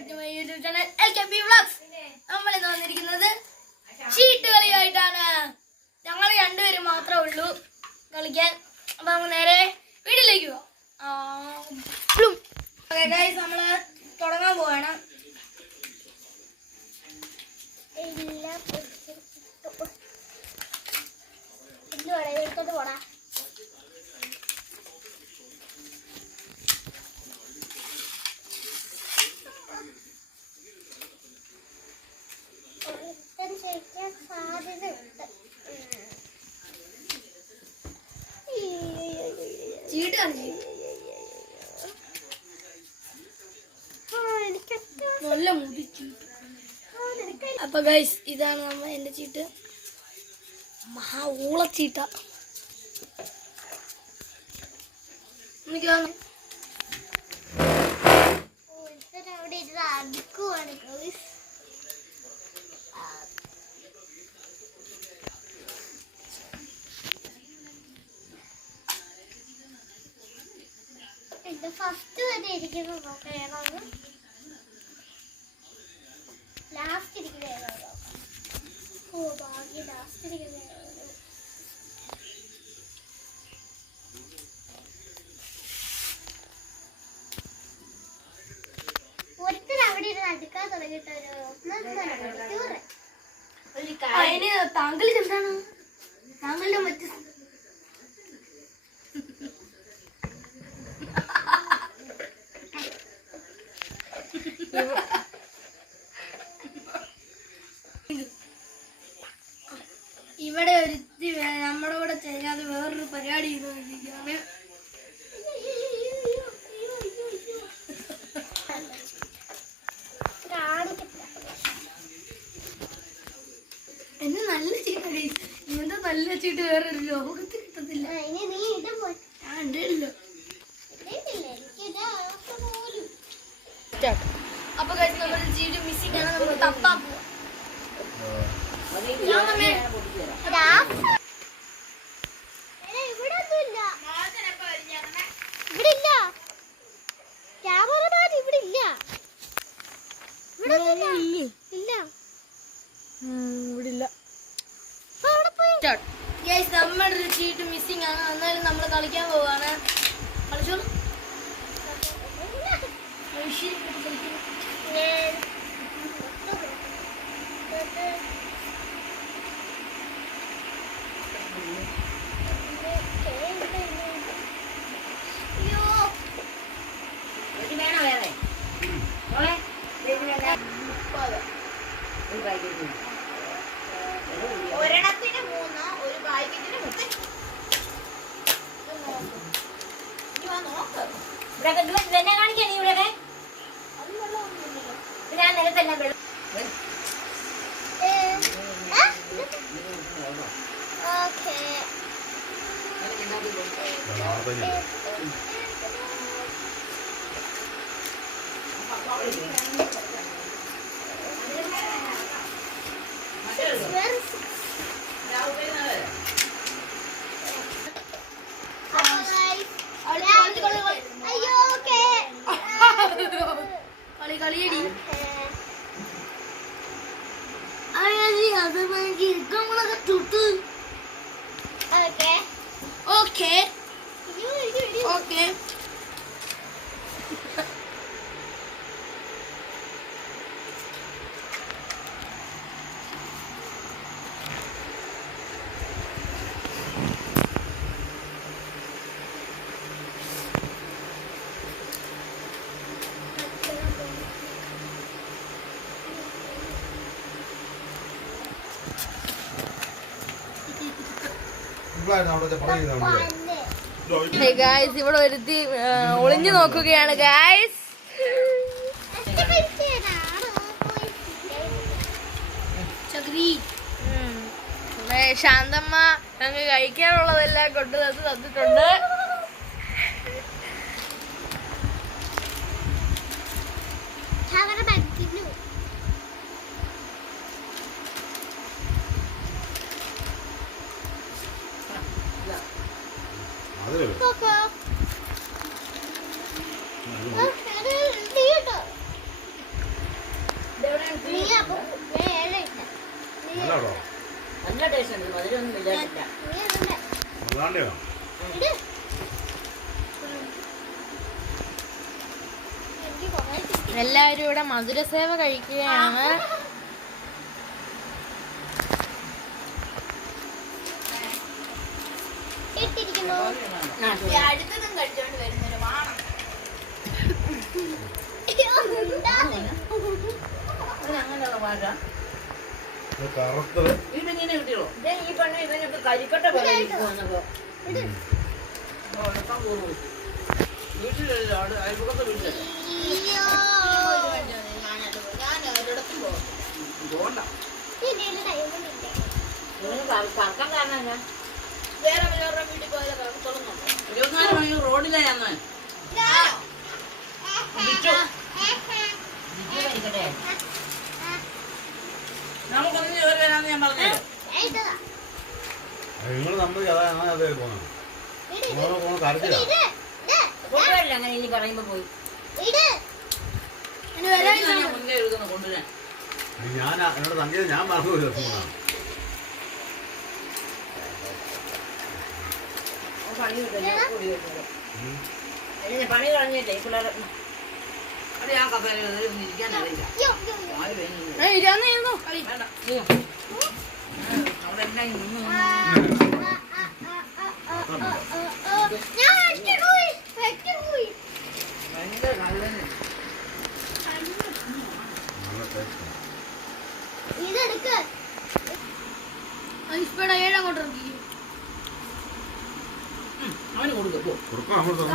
Back to my YouTube channel LKP Vlogs. നമ്മൾ ഇന്ന് വന്നിരിക്കുന്നത് ചീട്ട് കളിയായിട്ടാണ്. ഞങ്ങൾ രണ്ടുപേരും മാത്രമേ ഉള്ളൂ കളിക്കാൻ. അപ്പൊ നമ്മൾ നേരെ വീട്ടിലേക്ക് പോവാം. നമ്മള് തുടങ്ങാൻ പോവാണ്. എടുത്തോട്ട് പോടാ. അപ്പൊ ഗൈസ് ഇതാണ് എന്റെ ചീട്ട്. മഹാ ഊളച്ചീട്ട. ഫസ്റ്റ് വരെ ഇരിക്കുന്നത് നോക്കാം. ഏതാണ് ലാസ്റ്റ് ഇരിക്കുന്നത്? ഏതാണോ? ഓ ഭാഗ്യ ലാസ്റ്റ് ഇരിക്കുന്നത്. ഒരുത്തർ അവിടെ ഇരുന്ന് അടുക്കാൻ തുടങ്ങിയിട്ട് അതിന് താങ്കൾ എന്താണ് താങ്കളുടെ മറ്റു ഇവിടെ ഒരുത്തി നമ്മുടെ കൂടെ ചെയ്യാതെ വേറൊരു പരിപാടി ചെയ്തുകൊണ്ടിരിക്കുകയാണ്. എന്നെ നല്ല ചീട്ട് ഇങ്ങനത്തെ നല്ല ചീട്ട് വേറൊരു ലോകത്തിൽ കിട്ടത്തില്ല. അപ്പൊ നമ്മൾ ചീട്ട് മിസ്സിംഗ് ആണ്. നമ്മൾ തപ്പാൻ പോവാ. നമ്മുടെ ഒരു ചീട്ട് മിസ്സിംഗ് ആണ്. എന്നാലും നമ്മൾ കളിക്കാൻ പോവാണ്. കളിച്ചോളൂ. ഒരെണ്ണത്തിന് 3, ഒരു പാക്കറ്റിന് 30. ഇവിടെ കാണിക്കാൻ നീ ഇവിടെ ഞാൻ നിലത്തെല്ലാം വെള്ളം. കളിയടി അത് ഇരിക്കുമ്പോഴൊക്കെ ചുട്ട്. Okay okay okay. ഇവിടെ ഒരുത്തി ഒളിഞ്ഞു നോക്കുകയാണ് ഗായ്സ്. ശാന്തമ്മ ഞങ്ങൾ കഴിക്കാനുള്ളതെല്ലാം കൊണ്ട് തന്നിട്ടുണ്ട്. നല്ലതാണോ? നല്ല ടേസ്റ്റ് ഉണ്ട്, മധുരമൊന്നും ഇല്ലാതില്ല. അതാണ്ടിയോ? എല്ലാവരും ഇവിടെ മധുരസേവ കഴിക്കുകയാണ്. അടുത്തതും കഴിച്ചോണ്ട് വരുന്നൊരു വാണം. അങ്ങനെയുള്ള വാഴ കറുത്തത് ഇവനിങ്ങനെ കിട്ടിയോ? ഈ പെണ്ണ് ഇവനൊക്കെ കരിക്കട്ട പോലെ വന്നപ്പോ ഉണക്കാൻ പോകുന്നു. വീട്ടിലല്ലോ, അവിടെ അയൽപക്കത്തെ വീട്ടിലല്ലോ. ഞാൻ ഒരിടത്തും പോകും. പോകണ്ട. ഇവന് കറക്കാൻ കാരണം എന്നാ? വേറെ വേറെ വീട്ടിൽ പോയാൽ തുറന്നു 24 മണിക്കൂർ റോഡിലാന്ന്. നമുക്കൊന്നും ജോലി വരാന്ന് ഞാൻ പറഞ്ഞല്ലോ. നിങ്ങൾ നമ്മൾ അതേ പോകണം. കരച്ചില്ല. കൊണ്ടുവരില്ല അങ്ങനെ ഇനി പറയുമ്പോ പോയി. ഞാൻ മുന്നേ എഴുതുന്നു കൊണ്ടുവരാൻ. ഞാൻ എന്നോട് സംഗീതം ഞാൻ മറന്നു ഒരു ദിവസം കൊണ്ടാണ്. പണി പണി കളഞ്ഞിട്ടേ പിള്ളേരെ അത് ഞാൻ കഥ ഇരിക്കാൻ അറിയില്ല. ഇരാന്നായിരുന്നു വേണ്ട അവിടെ എല്ലാം നിന്ന് ഭയങ്കര നല്ല ഇതെടുക്ക് ഏഴങ്ങോട്ട് ഇറക്കി. അവന് കൊടുക്കും. കൊടുക്കാം അങ്ങോട്ട് തന്നോ.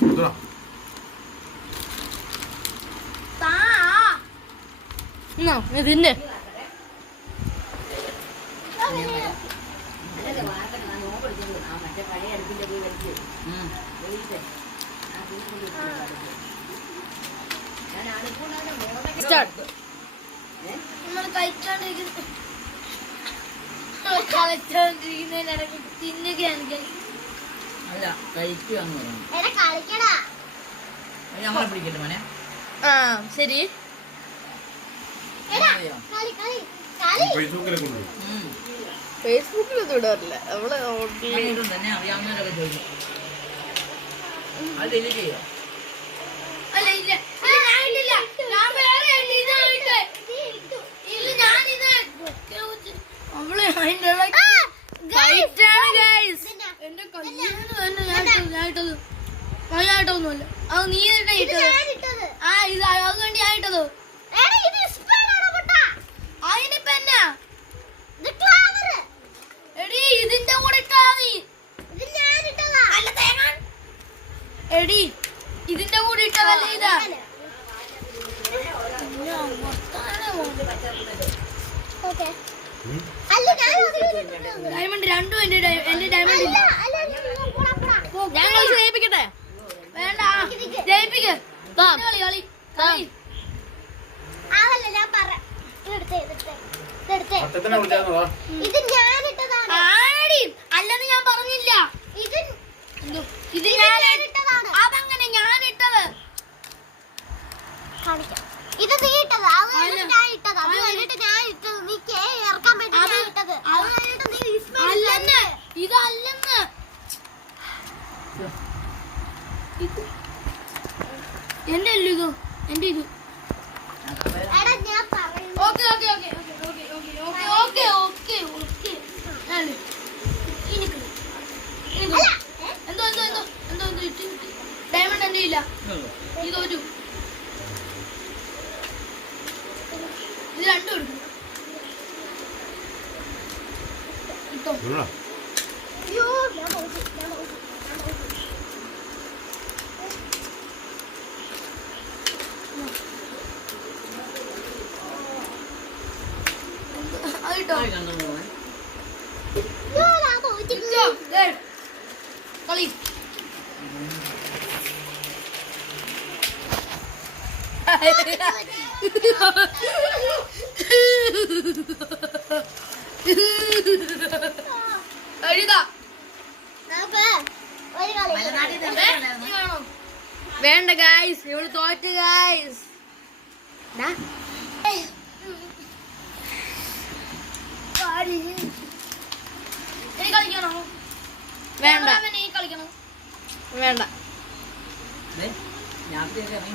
കൊടുക്കാം. ഇതിന്റെ മറ്റേ പഴയ അടുപ്പിന്റെ പോയി വലിച്ചു ഞാൻ അടുപ്പുണ്ടാകുന്ന നമ്മൾ കളിച്ചോണ്ടിരിക്കുന്നതിനിടയ്ക്ക് തിന്നുകയാണ്. അല്ല കഴിക്കുവാന്ന് പറഞ്ഞു. കളിക്കടാ. ഞങ്ങളെ പിടിക്കട്ടെ മോനെ. ആ ശരി. ഫേസ്ബുക്കിലെ കൊണ്ടുപോയി. ഫേസ്ബുക്കിലൊന്നും ഇടാറില്ല. അവള് ഇതും തന്നെ അറിയാവുന്നവരൊക്കെ ചോദിക്കും. അത് ഡിലീറ്റ് ചെയ്യോ? അല്ല ഇല്ല ഞാനില്ല. ഞാൻ വേറെ ഇതായിട്ട് ഇല്ല ഞാനിത് അവള് അതിന്റെ ഫൈറ്റാണ് ഗൈസ്. എന്റെ കല്യാണം തന്നെ ഞാനിട്ടത് ഞാനിട്ടൊന്നുമല്ല. അത് നീ തന്നെ ഇട്ടത്. ആ ഇത് അത് വേണ്ടി ഞാനിട്ടത്. അതിനിപ്പ എന്നാ എടി ഇതിന്റെ കൂടെ ഇട്ടാ നീ. അല്ല തേങ്ങ എടി ഇതിന്റെ കൂടെ ഇട്ടതല്ലേ ഇതാ. ഡയമണ്ട് രണ്ടും എന്റെ ഡയമണ്ട് ഇല്ല. ഞങ്ങൾ ജയിപ്പിക്കട്ടെ. വേണ്ട ജയിപ്പിക്ക്. കളി കളി കളി. അച്ഛനെ വിളിച്ചായിരുന്നോ? ഇത് ഞാനിട്ടതാണ്. ആടി അല്ലെന്ന് ഞാൻ പറഞ്ഞില്ല. ഇത് ഞാനിട്ടതാണ്. അതങ്ങനെ ഞാനിട്ടത്. ഇത് നീ ഇട്ടത്. അത് ഞാൻ ഇട്ടത്. അത് കഴിഞ്ഞിട്ട് ഞാൻ ഇട്ടത്. നീ കേ ഇറക്കാൻ വേണ്ടി ഞാൻ ഇട്ടത്. അത് കഴിഞ്ഞിട്ട് നീ അല്ലെന്ന് ഇതല്ലെന്ന്. എന്റെ അല്ല ഇത് എന്റെ ഇത്. Okay okay okay okay okay okay okay okay. എന്തോ എന്തോ എന്തോ എന്തോ എന്തോ ഇട്ട് ഡയമണ്ട് എന്റെ ഇല്ല. ഇത് തോറ്റു. ഇത് രണ്ടും എടുക്കും. ഇട്ടോ ഇവിടെ. അയ്യോ അതിട്ടോ കളി. വേണ്ട ഗൈസ്, ഇവള് തോറ്റ് ഗൈസ്. നീ കളിക്കണോ? വേണ്ട നീ കളിക്കണം. വേണ്ട. രാത്രിയൊക്കെ ഇറങ്ങി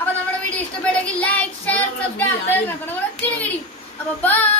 അപ്പൊ നമ്മുടെ വീഡിയോ ഇഷ്ടപ്പെട്ടെങ്കിൽ ലൈക്ക് ഷെയർ സബ്സ്ക്രൈബ് അപ്പൊ ബൈ.